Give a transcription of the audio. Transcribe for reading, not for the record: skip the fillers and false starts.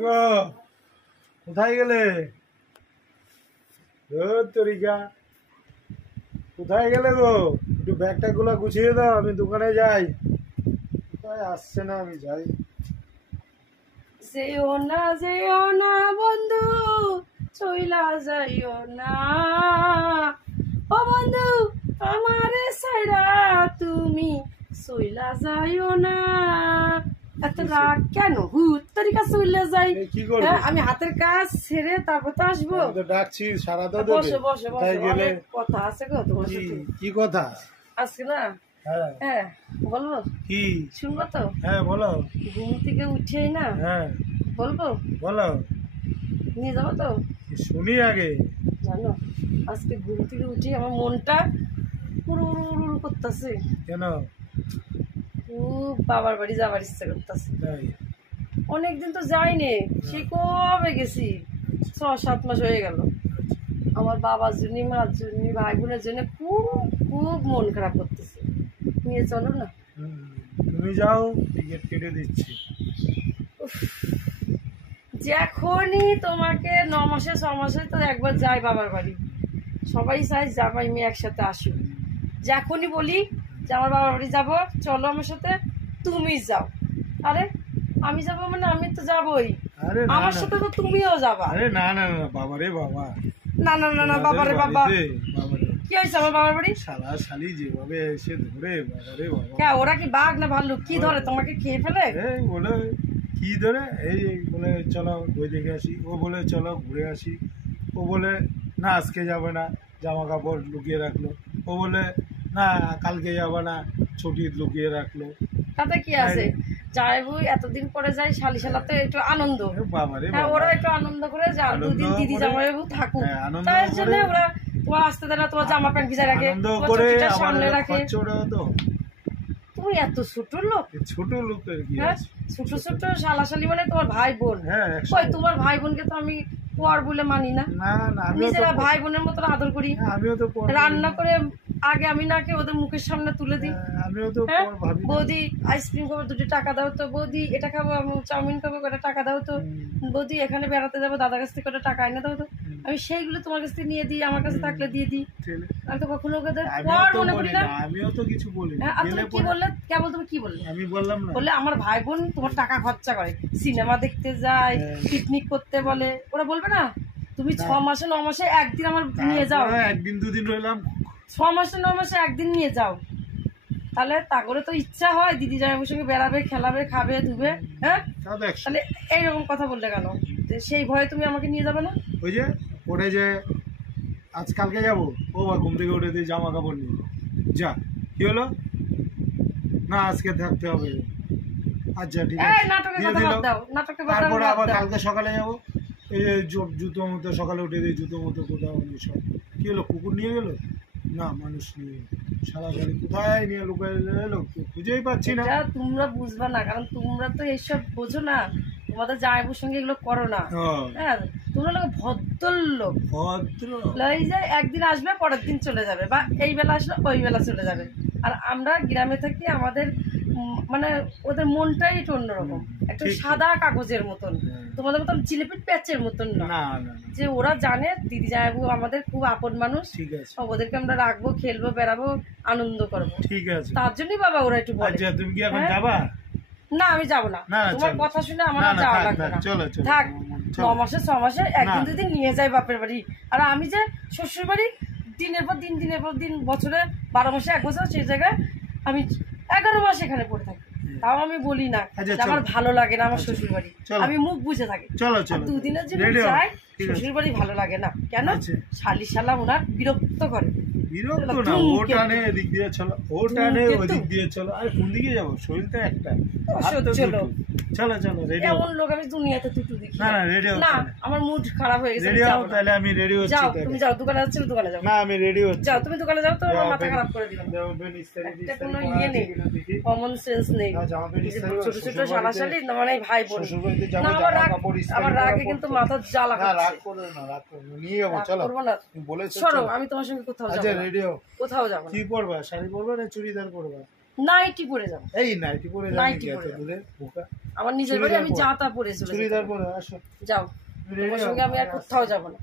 গো কোথায় গেলে? তরিকা কোথায় গেলে গো? একটু ব্যাগটা গুলো গুছিয়ে দাও, আমি দোকানে যাই। কোথায় আসছে না, আমি যাই। যেও না বন্ধু, চইলা যাইও না। ও বন্ধু আমারে ছাইরা তুমি চইলা যাইও না। এত রাগ কেন? তরিকা চইলা যাই। আমি হাতের কাজ ছেড়ে তারপর তো আসবো। ডাকছি সারা তো বসে বসে বসে অনেক কথা আছে গো তোমার সাথে। কি কথা আজকে না? হ্যাঁ বলবো। কি শুনবো তো? হ্যাঁ বলো। ঘুম থেকে উঠেই না, হ্যাঁ বলবো, বলো। নিয়ে যাবো তো? শুনি আগে। জানো আজকে ঘুম থেকে উঠে আমার মনটা পুরো উড়ু করতেছে। কেন? খুব বাবার বাড়ি যাবার ইচ্ছা করতেছে। অনেকদিন তো যাইনি, সেই কবে গেছি, 6-7 মাস হয়ে গেল। আমার বাবার জন্য, মার জন্য, ভাই বোনের জন্য খুব খুব মন খারাপ করতেছে। নিয়ে চলো না। তুমি যাও, টিকিট কেটে দিচ্ছি। যখনই তোমাকে 9 মাসে 6 মাসে তো একবার যাই বাবার বাড়ি, সবাই চাই জামাই মেয়ে একসাথে আসুক। যখনই বলি যে আমার বাবার বাড়ি যাবো, চলো আমার সাথে, তুমি যাও। আরে আমি যাবো মানে আমি তো যাবোই, আমার সাথে তো তুমিও যাবা। আরে না না না বাবা রে বাবা, না না না না বাবা রে বাবা। কি হয়েছে আমার বাবার বাড়ি? শালা শালি যেভাবে এসে ধরে, বাবা রে বাবা। কে ওরা কি বাঘ না ভাল্লুক? কি ধরে তোমাকে খেয়ে ফেলে? বলে কি ধরে, এই বলে চলো বই দেখে আসি, ও বলে চলো ঘুরে আসি, ও বলে না আজকে যাবে না, জামা কাপড় লুকিয়ে রাখলো, ও বলে না কালকে যাবে না, ছুটি লুকিয়ে রাখলো। তাতে কি আছে, যাই বই এতদিন পরে যাই, শালি শালাতে একটু আনন্দ। হ্যাঁ ওরা একটু আনন্দ করে যাও, 2 দিন দিদি জামাই বাবু থাকুক, তার জন্য ওরা তোমার আসতে দেয় না, তোমার জামা প্যান্ট ভিজায় রাখে, সামনে রাখে। তুমি এত ছোট লোক? ছোট লোকের কি? ছোট ছোট শালাশালি মানে তোমার ভাই বোন। কই তোমার ভাই বোনকে তো আমি পর বলে মানি না। নিজেরা ভাই বোনের মতো আদর করি। রান্না করে আগে আমি নাকে ওদের মুখের সামনে তুলে দিই। বৌদি আইসক্রিম খাবো, 2 টাকা দাও তো, বৌদি এটা খাবো, চাউমিন খাবো, কটা টাকা দাও তো, বৌদি এখানে বেড়াতে যাবো, দাদার কাছ থেকে কটা টাকা এনে দাও তো। আমি সেইগুলো তোমার কাছ থেকে নিয়ে দিই, আমার কাছে থাকলে দিয়ে দিই। আমি তো কখনো ওদের পর মনে করি না। আমিও তো কিছু বলি না। তুমি কি বললে? কেবল তুমি কি বললে? আমি বললাম না, বললে আমার ভাই বোন তোমার টাকা খরচা করে, সিনেমা দেখতে যায়, পিকনিক করতে বলে, ওরা বলবে না তুমি 6 মাসে 9 মাসে একদিন আমার নিয়ে যাও। একদিন 2 দিন রইলাম, 6 মাসে 9 মাসে একদিন নিয়ে যাও, তাহলে তা করে তো ইচ্ছা হয় দিদি জামাইয়ের সঙ্গে বেড়াবে, খেলাবে, খাবে, ধুবে। হ্যাঁ তাহলে এইরকম কথা বললে কেন? যে সেই ভয়ে তুমি আমাকে নিয়ে যাবে না? ওই যে পরে যে আজ কালকে যাবো, ও বা ঘুম থেকে উঠে দিয়ে জামা কাপড় নিয়ে যা, কি হলো না আজকে থাকতে হবে। আচ্ছা ঠিক আছে, তারপরে আবার কালকে সকালে যাবো, এই যে জুতো মতো সকালে উঠে দিয়ে জুতো মতো কোথাও সব কি হলো, কুকুর নিয়ে গেলো না মানুষ নিয়ে সারা গাড়ি কোথায় নিয়ে লুকাই এলো, খুঁজেই পাচ্ছি না। তোমরা বুঝবা না, কারণ তোমরা তো এইসব বোঝো না, তোমাদের জামাইবুর সঙ্গে এগুলো করো না। হ্যাঁ তোমরা লোক ভদ্রলোক, এই যে একদিন আসবে পরের দিন চলে যাবে, বা এই বেলা আসলে ওই বেলা চলে যাবে। আর আমরা গ্রামে থাকি, আমাদের মানে ওদের মনটাই একটু অন্যরকম, একটু সাদা কাগজের মতন, তোমাদের মতন জিলিপির প্যাচের মতন না। যে ওরা জানে দিদি জামাইবু আমাদের খুব আপন মানুষ, ওদেরকে আমরা রাখবো, খেলবো, বেড়াবো, আনন্দ করবো। ঠিক আছে, তার জন্যই বাবা ওরা একটু বলে। তুমি কি এখন যাবা? না আমি যাবো না, তোমার কথা শুনে আমার যাওয়া লাগবে না। থাক, 9 মাসে 6 মাসে একদিন 2 দিন নিয়ে যাই বাপের বাড়ি। আর আমি যে শ্বশুর বাড়ি দিনের পর দিন, দিনের পর দিন, বছরে 12 মাসে 1 বছর, সেই জায়গায় আমি 11 মাস এখানে পড়ে থাকি। তাও আমি বলি না আমার ভালো লাগে না আমার শ্বশুর বাড়ি, আমি মুখ বুঝে থাকি। 2 দিনের জন্য যাই শ্বশুর বাড়ি, ভালো লাগে না কেন? শালি শালা ওনার বিরক্ত করে। বিরক্ত না, ওটা নে এদিক দিয়ে চলো, ওটা নে ওদিক দিয়ে চলো। আর কোন দিকে যাবো? শরীরটা একটা, চলো চলো চলো রেডি। এমন লোক আমি দুনিয়াতে দুটো দেখি না। রেডি না, আমার মুড খারাপ হয়ে গেছে। রেডি হও তাহলে, আমি রেডি হচ্ছি। যাও তুমি যাও, দোকানে যাচ্ছি, দোকানে যাও। না আমি রেডি হচ্ছি। যাও তুমি দোকানে যাও, তো আমার মাথা খারাপ করে দিলাম। কোনো ইয়ে নেই, কমন সেন্স নেই। ছোট ছোট শালাশালি মানে ভাই বোন, আমার রাগে কিন্তু মাথার জ্বালা নিয়ে যাবো। চলো সরো, আমি তোমার সঙ্গে কোথাও যাবো। রেডি হও। কোথাও যাবো। কি পরবা? শাড়ি পরবা না চুড়িদার পরবা? নাইটি পরে যাবো। এই নাইটি পরে যাবো? নাইটি পরে দূরে বোকা, আমার নিজের বাড়ি, আমি যা তা পরে চলে চুড়িদার পরে আসো। যাও, তোমার সঙ্গে আমি আর কোথাও যাবো না।